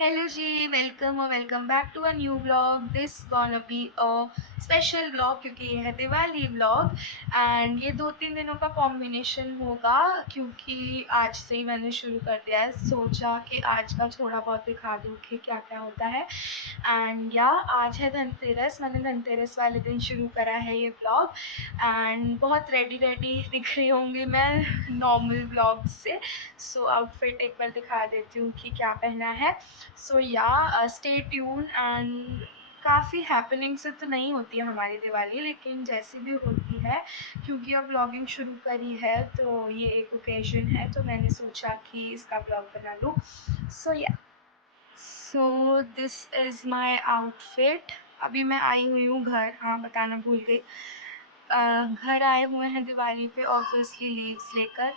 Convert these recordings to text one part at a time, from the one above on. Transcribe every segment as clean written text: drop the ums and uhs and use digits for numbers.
Hello जी, welcome और welcome back to a new vlog. This gonna be a special vlog क्योंकि ये है दिवाली व्लॉग एंड ये 2-3 दिनों का कॉम्बिनेशन होगा क्योंकि आज से ही मैंने शुरू कर दिया है। सोचा कि आज का थोड़ा बहुत दिखा दूँ कि क्या क्या होता है। एंड या आज है धनतेरस, मैंने धनतेरस वाले दिन शुरू करा है ये व्लॉग एंड बहुत रेडी रेडी दिख रही होंगी मैं नॉर्मल व्लॉग से। सो आउटफिट एक बार दिखा देती हूँ कि क्या पहना है। सो या स्टे ट्यून एंड काफ़ी हैपनिंग से तो नहीं होती है हमारी दिवाली, लेकिन जैसी भी होती है क्योंकि अब व्लॉगिंग शुरू करी है तो ये एक ओकेजन है तो मैंने सोचा कि इसका व्लॉग बना लूँ। सो या so this is my outfit. अभी मैं आई हुई हूँ घर, हाँ बताना भूल गई। घर आए हुए हैं दिवाली पे ऑब्वियसली लीव्स लेकर।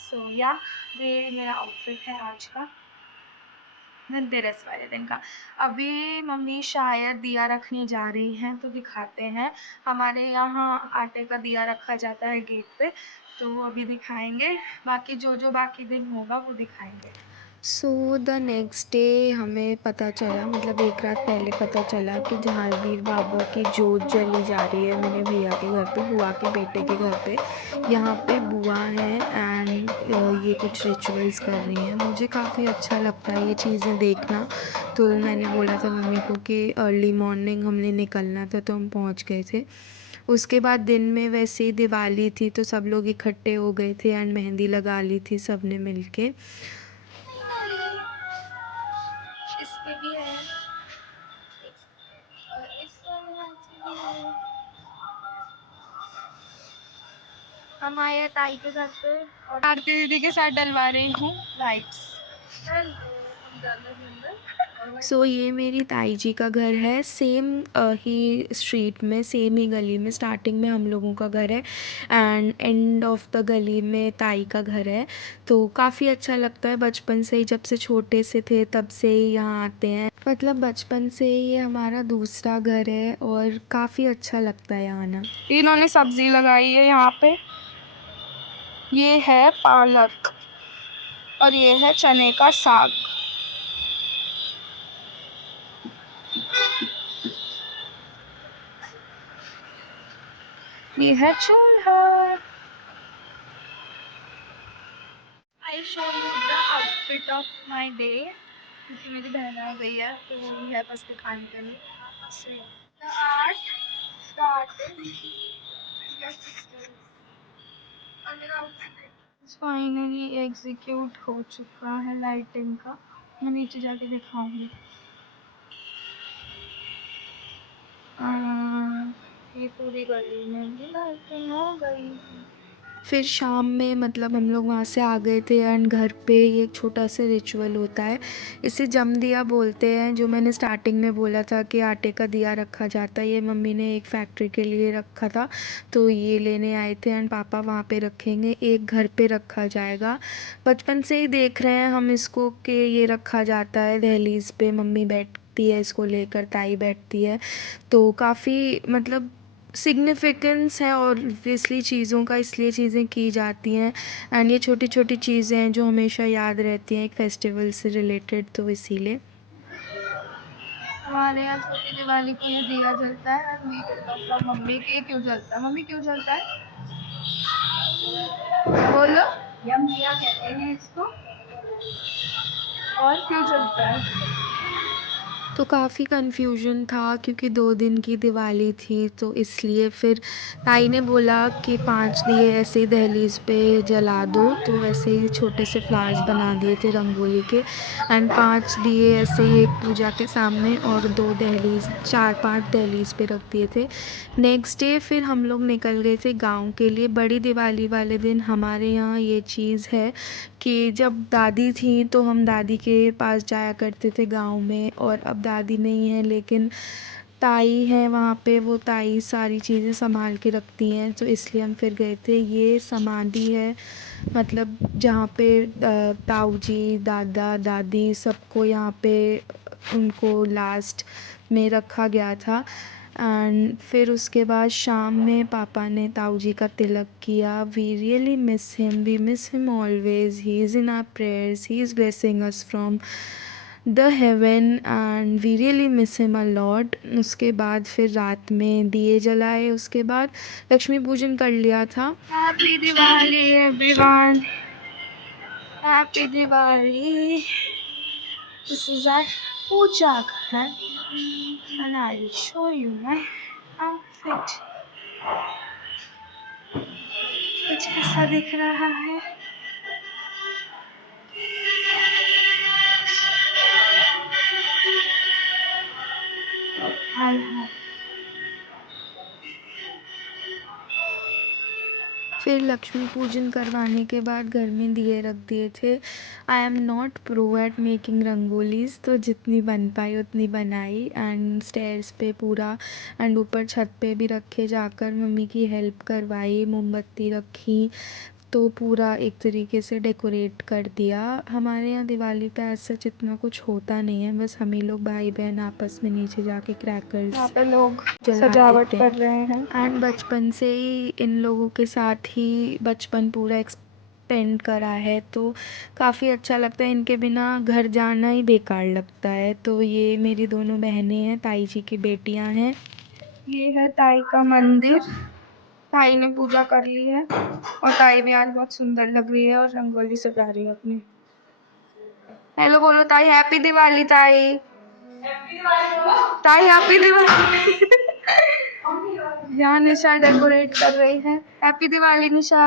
सो या ये मेरा आउटफिट है आज का धनतेरस वाले दिन का। अभी मम्मी शायद दिया रखने जा रही हैं तो दिखाते हैं। हमारे यहाँ आटे का दिया रखा जाता है गेट पे, तो अभी दिखाएंगे। बाकी जो जो बाकी दिन होगा वो दिखाएंगे। सो द नेक्स्ट डे हमें पता चला, मतलब एक रात पहले पता चला कि जहांगीर बाबा की जोत जली जा रही है मेरे भैया के घर पे, बुआ के बेटे के घर पे। यहाँ पे बुआ है एंड ये कुछ रिचुअल्स कर रही हैं। मुझे काफ़ी अच्छा लगता है ये चीज़ें देखना, तो मैंने बोला था मम्मी को कि अर्ली मॉर्निंग हमने निकलना था तो हम पहुँच गए थे। उसके बाद दिन में वैसे ही दिवाली थी तो सब लोग इकट्ठे हो गए थे एंड मेहंदी लगा ली थी सब ने मिल के। इस पे भी है और इस वाले भी है। हम आए हैं ताई के घर पे और आरती दीदी के साथ डलवा रही हूँ लाइट्स। सो ये मेरी ताई जी का घर है, सेम ही स्ट्रीट में, सेम ही गली में। स्टार्टिंग में हम लोगों का घर है एंड एंड ऑफ द गली में ताई का घर है। तो काफ़ी अच्छा लगता है, बचपन से ही, जब से छोटे से थे तब से ही यहाँ आते हैं। मतलब बचपन से ही ये हमारा दूसरा घर है और काफ़ी अच्छा लगता है यहाँ आना। इन्होंने सब्जी लगाई है यहाँ पे, ये है पालक और ये है चने का साग। ये है चूल्हा। I show you the outfit of my day क्योंकि मेरी बहन आ गई है तो वो भी है बस दिखाने के लिए। So, the art started. Finally execute हो चुका है लाइटिंग का। मैं नीचे जाके दिखाऊंगी। ये पूरी गली में भी लाइटिंग हो गई। फिर शाम में मतलब हम लोग वहाँ से आ गए थे एंड घर पे ये एक छोटा सा रिचुअल होता है, इसे जम दिया बोलते हैं। जो मैंने स्टार्टिंग में बोला था कि आटे का दिया रखा जाता है, ये मम्मी ने एक फैक्ट्री के लिए रखा था तो ये लेने आए थे एंड पापा वहाँ पे रखेंगे, एक घर पे रखा जाएगा। बचपन से ही देख रहे हैं हम इसको कि ये रखा जाता है दहलीज पे, मम्मी बैठती है इसको लेकर, ताई बैठती है। तो काफ़ी मतलब सिग्निफिकेंस है और ऑब्वियसली चीज़ों का, इसलिए चीज़ें की जाती हैं एंड ये छोटी छोटी चीज़ें हैं जो हमेशा याद रहती हैं एक फेस्टिवल से रिलेटेड, तो इसीलिए। हमारे यहाँ छोटी दिवाली को ये दिया जलता है और मतलब मम्मी के क्यों जलता है, मम्मी क्यों जलता है बोलो। यम दिया कहते हैं इसको। और क्यों जलता है? तो काफ़ी कन्फ्यूजन था क्योंकि 2 दिन की दिवाली थी तो इसलिए फिर ताई ने बोला कि 5 दिए ऐसे ही दहलीज पे जला दो, तो वैसे ही छोटे से फ्लावर्स बना दिए थे रंगोली के एंड 5 दिए ऐसे ही एक पूजा के सामने और 2 दहलीज, 4-5 दहलीज पे रख दिए थे। नेक्स्ट डे फिर हम लोग निकल गए थे गांव के लिए। बड़ी दिवाली वाले दिन हमारे यहाँ ये चीज़ है कि जब दादी थी तो हम दादी के पास जाया करते थे गांव में, और अब दादी नहीं है लेकिन ताई है वहाँ पे, वो ताई सारी चीज़ें संभाल के रखती हैं तो इसलिए हम फिर गए थे। ये समाधि है, मतलब जहाँ पे ताऊ जी, दादा दादी सबको यहाँ पे उनको लास्ट में रखा गया था। एंड फिर उसके बाद शाम में पापा ने ताऊ जी का तिलक किया। We really miss him always, he is in our prayers, he is blessing us from the heaven and we really miss him a lot. उसके बाद फिर रात में दिए जलाए, उसके बाद लक्ष्मी पूजन कर लिया था। Happy Diwali everyone, happy Diwali. This is our puja ghar and I will show you my outfit. कुछ ऐसा दिख रहा है। हाय हाय। फिर लक्ष्मी पूजन करवाने के बाद घर में दिए रख दिए थे। I am not pro at making rangolis, तो जितनी बन पाई उतनी बनाई। एंड स्टेयर्स पे पूरा एंड ऊपर छत पे भी रखे जाकर मम्मी की हेल्प करवाई, मोमबत्ती रखी, तो पूरा एक तरीके से डेकोरेट कर दिया। हमारे यहाँ दिवाली पे ऐसा इतना कुछ होता नहीं है, बस हम ही लोग भाई बहन आपस में नीचे जाके क्रैकर्स यहाँ पे लोग जला सजावट देते कर हैं। रहे हैं। एंड बचपन से ही इन लोगों के साथ ही बचपन पूरा एक्सपेंड करा है, तो काफ़ी अच्छा लगता है। इनके बिना घर जाना ही बेकार लगता है। तो ये मेरी दोनों बहनें हैं, ताई जी की बेटियां हैं। ये है ताई का मंदिर। ताई ने पूजा कर ली है और ताई भी आज बहुत सुंदर लग रही है और रंगोली सजा रही है अपनी। हेलो बोलो ताई, हैप्पी दिवाली ताई। ताई हैप्पी दिवाली। यहाँ निशा डेकोरेट कर रही है। Happy Diwali Nisha.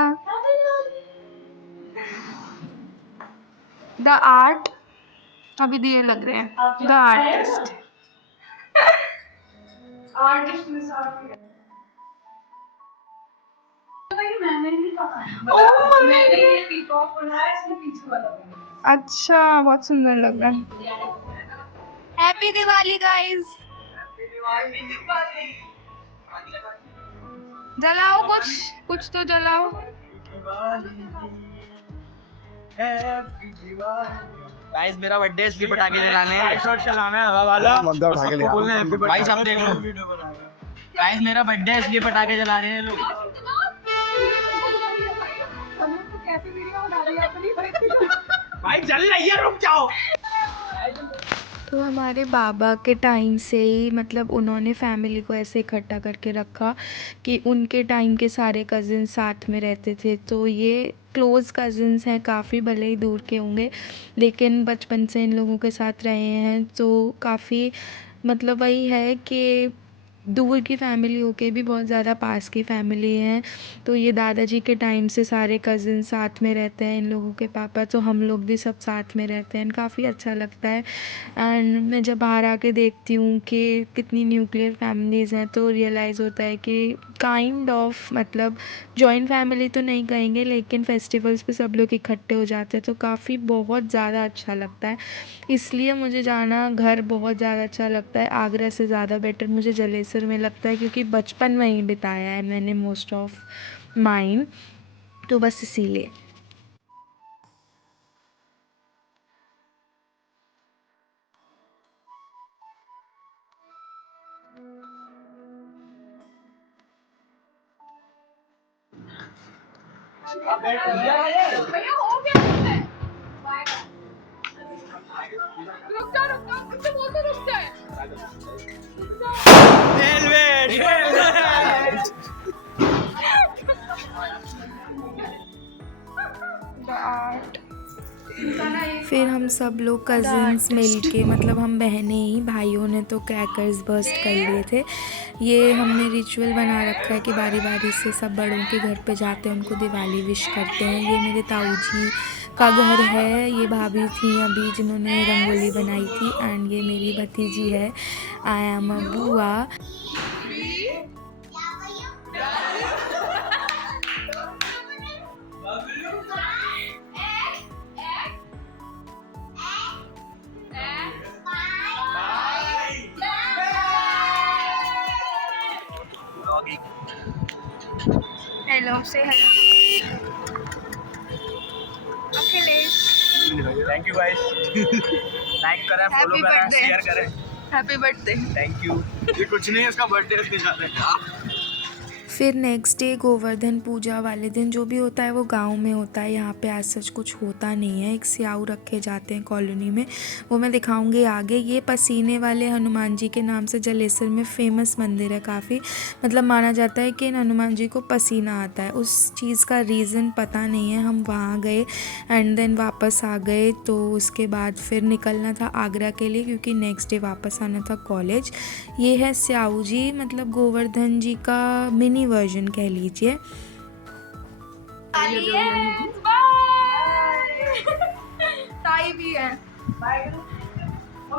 The art, अभी दिए लग रहे हैं। The artist. अच्छा, बहुत सुंदर लग रहा है। Happy Diwali guys. जलाओ कुछ, कुछ तो जलाओ। गाइस मेरा बर्थडे इसलिए पटाखे जलाने हैं, शॉट चलाना है हवा वाला, सबको बोलना हैप्पी बर्थडे। भाई सब देख लो, गाइस मेरा बर्थडे इसलिए पटाखे जला रहे हैं लोग। भाई जल रही है, रुक जाओ। तो हमारे बाबा के टाइम से ही मतलब उन्होंने फैमिली को ऐसे इकट्ठा करके रखा कि उनके टाइम के सारे कज़िन्स साथ में रहते थे। तो ये क्लोज़ कज़िन्स हैं काफ़ी, भले ही दूर के होंगे, लेकिन बचपन से इन लोगों के साथ रहे हैं। तो काफ़ी मतलब वही है कि दूर की फैमिली होके भी बहुत ज़्यादा पास की फैमिली है। तो ये दादाजी के टाइम से सारे कज़िन साथ में रहते हैं, इन लोगों के पापा, तो हम लोग भी सब साथ में रहते हैं। काफ़ी अच्छा लगता है। एंड मैं जब बाहर आके देखती हूँ कि कितनी न्यूक्लियर फैमिलीज़ हैं, तो रियलाइज़ होता है कि काइंड ऑफ मतलब जॉइंट फैमिली तो नहीं कहेंगे, लेकिन फेस्टिवल्स पे सब लोग इकट्ठे हो जाते हैं, तो काफ़ी बहुत ज़्यादा अच्छा लगता है। इसलिए मुझे जाना घर बहुत ज़्यादा अच्छा लगता है। आगरा से ज़्यादा बेटर मुझे जलेसर में लगता है, क्योंकि बचपन वहीं बिताया है मैंने मोस्ट ऑफ माइन, तो बस इसीलिए। The art. फिर हम सब लोग कज़िन्स मिलके मतलब हम बहनें ही, भाइयों ने तो क्रैकर्स बर्स्ट कर लिए थे। ये हमने रिचुअल बना रखा है कि बारी बारी से सब बड़ों के घर पे जाते हैं, उनको दिवाली विश करते हैं। ये मेरे ताऊ जी का घर है, ये भाभी थी अभी जिन्होंने रंगोली बनाई थी, एंड ये मेरी भतीजी है। आई एम अ बुआ। हेलो से है Akhilesh. Thank you guys, like करें, फॉलो Happy करें, birthday. शेयर करें। Happy birthday. Thank you. ये कुछ नहीं है, इसका बर्थडे इसके साथ है। फिर नेक्स्ट डे गोवर्धन पूजा वाले दिन जो भी होता है वो गांव में होता है, यहाँ पे आज सच कुछ होता नहीं है। एक स्याऊ रखे जाते हैं कॉलोनी में, वो मैं दिखाऊंगी आगे। ये पसीने वाले हनुमान जी के नाम से जलेसर में फेमस मंदिर है काफ़ी, मतलब माना जाता है कि इन हनुमान जी को पसीना आता है। उस चीज़ का रीज़न पता नहीं है। हम वहाँ गए एंड देन वापस आ गए, तो उसके बाद फिर निकलना था आगरा के लिए क्योंकि नेक्स्ट डे वापस आना था कॉलेज। ये है स्याऊ जी, मतलब गोवर्धन जी का मिनी वर्जन कह लीजिए। ताई भी है,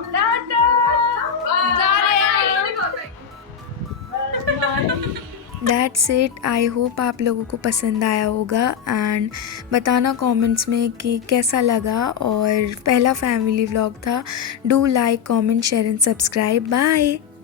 टाटा, जा रहे हैं। That's it. आई होप आप लोगों को पसंद आया होगा एंड बताना कमेंट्स में कि कैसा लगा। और पहला फैमिली व्लॉग था। Do like, comment, share and subscribe. Bye.